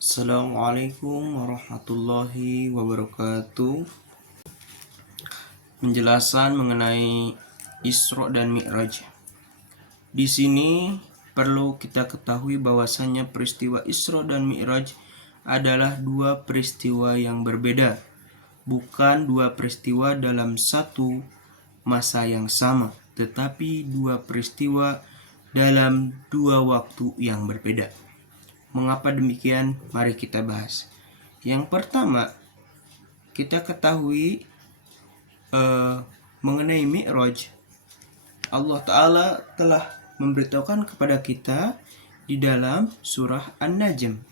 Assalamualaikum warahmatullahi wabarakatuh. Penjelasan mengenai Isra dan Mi'raj. Di sini perlu kita ketahui bahwasanya peristiwa Isra dan Mi'raj adalah dua peristiwa yang berbeda, bukan dua peristiwa dalam satu masa yang sama, tetapi dua peristiwa dalam dua waktu yang berbeda. Mengapa demikian? Mari kita bahas. Yang pertama, kita ketahui mengenai Mi'raj. Allah Ta'ala telah memberitahukan kepada kita di dalam surah An-Najm.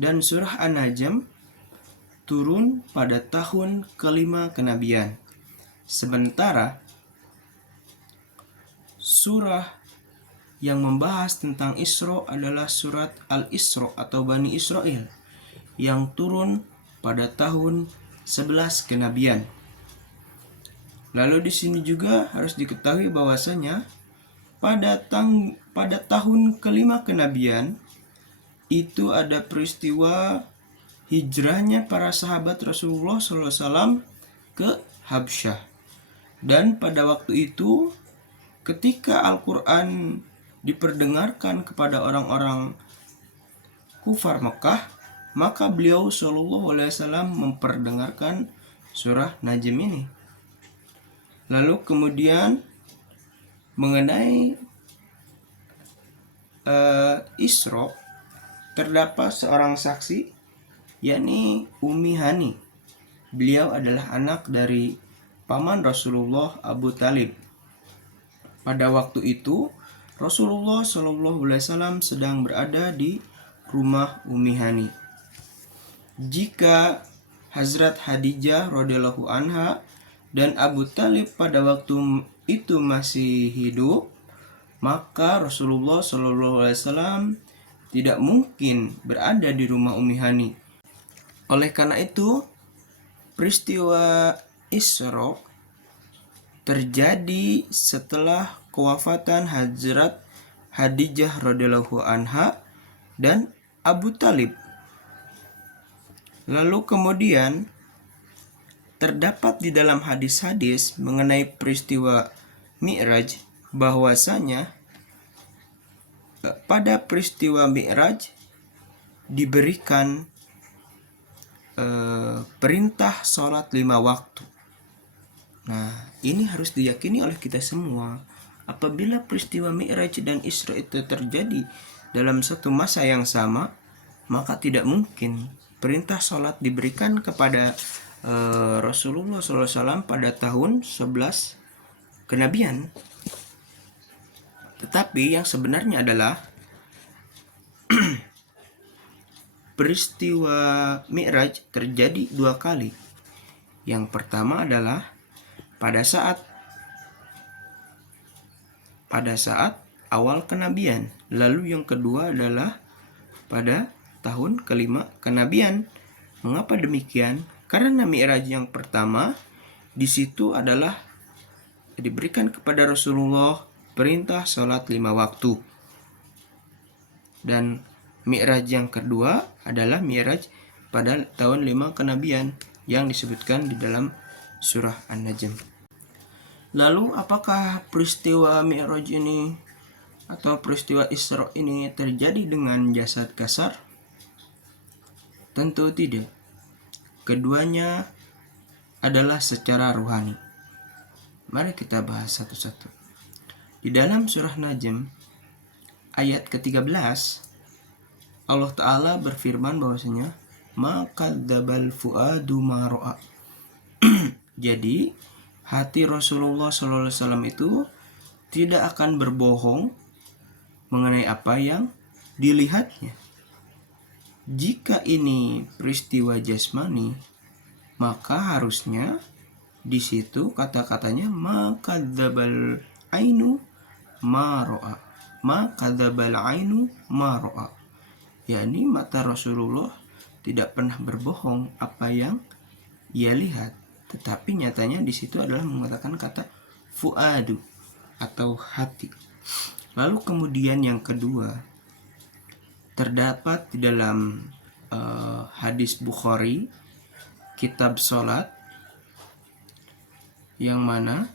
Dan surah An-Najm turun pada tahun kelima kenabian. Sementara surah yang membahas tentang Isra adalah surat Al-Isra atau Bani Israel yang turun pada tahun 11 kenabian. Lalu di sini juga harus diketahui bahwasanya pada tahun kelima kenabian itu ada peristiwa hijrahnya para sahabat Rasulullah SAW ke Habsyah. Dan pada waktu itu ketika Al-Quran diperdengarkan kepada orang-orang kufar Mekah, maka beliau Shallallahu Alaihi Wasallam memperdengarkan surah Najm ini. Lalu kemudian mengenai Isra, terdapat seorang saksi, yakni Ummi Hani. Beliau adalah anak dari paman Rasulullah, Abu Talib. Pada waktu itu Rasulullah SAW sedang berada di rumah Ummi Hani. Jika Hazrat Khadijah radhiyallahu anha dan Abu Talib pada waktu itu masih hidup, maka Rasulullah SAW tidak mungkin berada di rumah Ummi Hani. Oleh karena itu, peristiwa Isra terjadi setelah kewafatan Hazrat Khadijah radhiyallahu anha dan Abu Talib. Lalu kemudian terdapat di dalam hadis-hadis mengenai peristiwa Mi'raj bahwasanya pada peristiwa Mi'raj diberikan perintah sholat 5 waktu. Nah, ini harus diyakini oleh kita semua. Apabila peristiwa Mi'raj dan Isra itu terjadi dalam satu masa yang sama, maka tidak mungkin perintah sholat diberikan kepada Rasulullah SAW pada tahun 11 kenabian. Tetapi yang sebenarnya adalah peristiwa Mi'raj terjadi 2 kali. Yang pertama adalah pada saat awal kenabian. Lalu yang kedua adalah pada tahun kelima kenabian. Mengapa demikian? Karena Mi'raj yang pertama di situ adalah diberikan kepada Rasulullah perintah sholat 5 waktu. Dan Mi'raj yang kedua adalah Mi'raj pada tahun 5 kenabian yang disebutkan di dalam surah An-Najm. Lalu apakah peristiwa Mi'raj ini atau peristiwa Isra ini terjadi dengan jasad kasar? Tentu tidak. Keduanya adalah secara ruhani. Mari kita bahas satu-satu. Di dalam surah Najm ayat ke-13 Allah Ta'ala berfirman bahwasanya ma kadzdzabal fuadu ma ra'a. Jadi hati Rasulullah SAW itu tidak akan berbohong mengenai apa yang dilihatnya. Jika ini peristiwa jasmani, maka harusnya di situ kata-katanya ma kadzdzabal ainu ma ra'a. Ma kadzdzabal ainu ma ra'a. yakni mata Rasulullah tidak pernah berbohong apa yang ia lihat. Tetapi nyatanya di situ adalah mengatakan kata fuadu atau hati. Lalu kemudian yang kedua, terdapat di dalam hadis Bukhari, kitab sholat, yang mana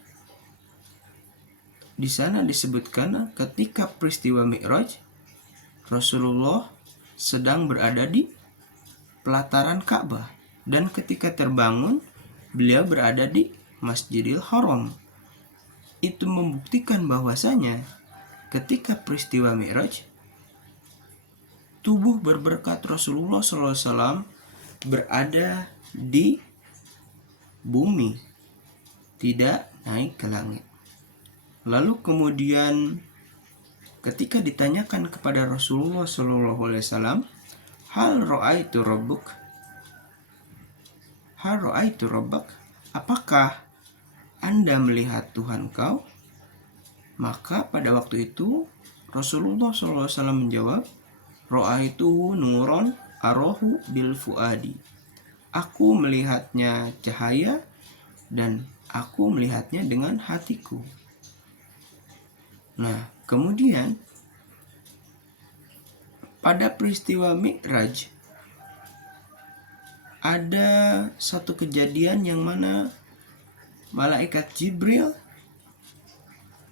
di sana disebutkan ketika peristiwa Mi'raj, Rasulullah sedang berada di pelataran Ka'bah, dan ketika terbangun beliau berada di Masjidil Haram. Itu membuktikan bahwasanya ketika peristiwa Mi'raj, tubuh berberkat Rasulullah SAW berada di bumi, tidak naik ke langit. Lalu kemudian ketika ditanyakan kepada Rasulullah SAW, hal ra'aitu rabbuk? Hal ra'aitu rabbak? Apakah Anda melihat Tuhan kau? Maka pada waktu itu Rasulullah SAW menjawab, ra'aitu nuron arahu bil fuadi. Aku melihatnya cahaya dan aku melihatnya dengan hatiku. Nah, kemudian pada peristiwa Mi'raj ada satu kejadian yang mana malaikat Jibril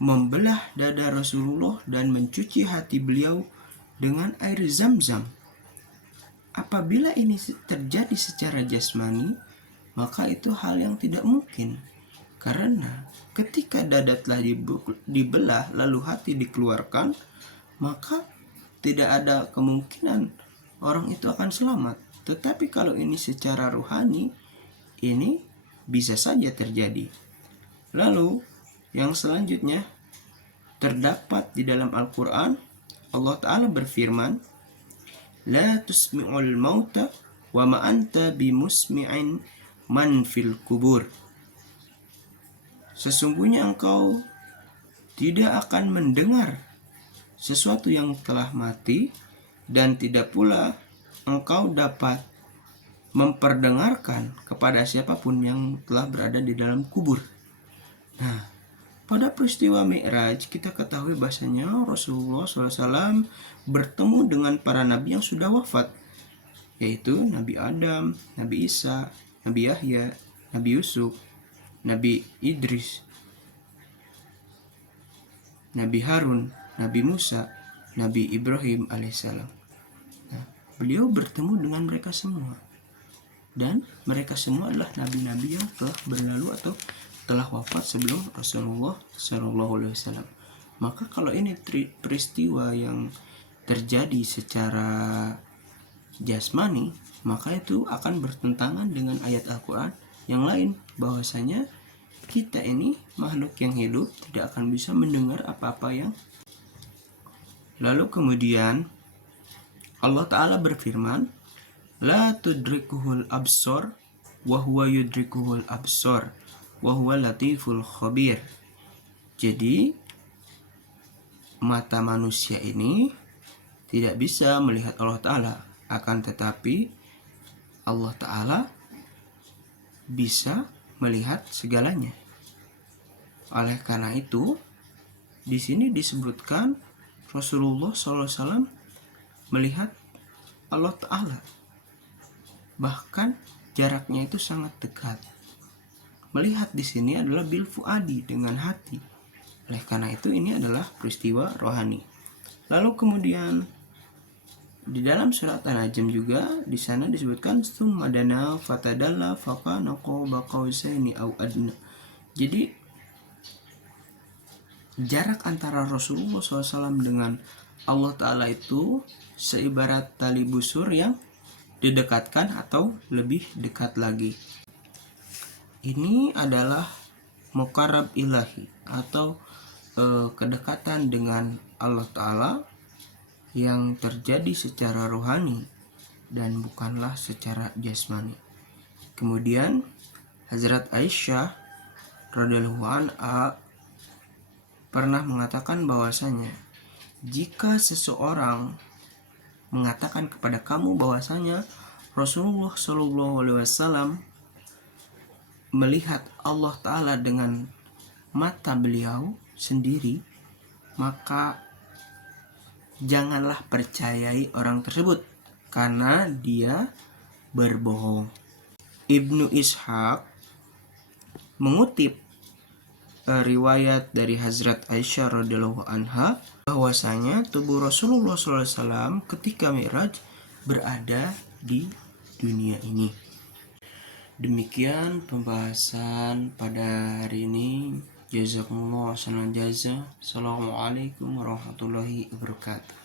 membelah dada Rasulullah dan mencuci hati beliau dengan air Zam-Zam. Apabila ini terjadi secara jasmani, maka itu hal yang tidak mungkin. Karena ketika dada telah dibelah lalu hati dikeluarkan, maka tidak ada kemungkinan orang itu akan selamat. Tetapi kalau ini secara ruhani, ini bisa saja terjadi. Lalu yang selanjutnya terdapat di dalam Al-Quran, Allah Ta'ala berfirman, la tusmi'ul mauta wa ma anta bimusmi'in man fil kubur. Sesungguhnya engkau tidak akan mendengar sesuatu yang telah mati, dan tidak pula engkau dapat memperdengarkan kepada siapapun yang telah berada di dalam kubur. Nah, pada peristiwa Mi'raj kita ketahui bahasanya Rasulullah SAW bertemu dengan para nabi yang sudah wafat, yaitu Nabi Adam, Nabi Isa, Nabi Yahya, Nabi Yusuf, Nabi Idris, Nabi Harun, Nabi Musa, Nabi Ibrahim alaihissalam. Nah, beliau bertemu dengan mereka semua, dan mereka semua adalah nabi-nabi yang telah berlalu atau telah wafat sebelum Rasulullah SAW. Maka kalau ini peristiwa yang terjadi secara jasmani, maka itu akan bertentangan dengan ayat Al-Quran yang lain, bahwasanya kita ini makhluk yang hidup tidak akan bisa mendengar apa-apa yang. Lalu kemudian Allah Ta'ala berfirman, la tudrikuhul absor wa huwa yudrikuhul absor wa huwa latiful khabir. Jadi mata manusia ini tidak bisa melihat Allah Ta'ala, akan tetapi Allah Ta'ala bisa melihat segalanya. Oleh karena itu, di sini disebutkan Rasulullah SAW melihat Allah Ta'ala, bahkan jaraknya itu sangat dekat. Melihat di sini adalah bil fuadi, dengan hati. Oleh karena itu ini adalah peristiwa rohani. Lalu kemudian di dalam surat An-Najm juga di sana disebutkan tsumma dana fatadalla faqana qaba qausaini au adna. Jadi jarak antara Rasulullah SAW dengan Allah Ta'ala itu seibarat tali busur yang didekatkan atau lebih dekat lagi. Ini adalah muqarrab ilahi atau kedekatan dengan Allah Ta'ala yang terjadi secara rohani dan bukanlah secara jasmani. Kemudian Hazrat Aisyah radhiyallahu anha pernah mengatakan bahwasanya jika seseorang mengatakan kepada kamu bahwasanya Rasulullah SAW melihat Allah Ta'ala dengan mata beliau sendiri, maka janganlah percayai orang tersebut. karena dia berbohong. Ibnu Ishaq mengutip riwayat dari Hazrat Aisyah radhiyallahu anha bahwasanya tubuh Rasulullah SAW ketika Mi'raj berada di dunia ini. Demikian pembahasan pada hari ini. Jazakumullah khairan jazaa. Assalamualaikum warahmatullahi wabarakatuh.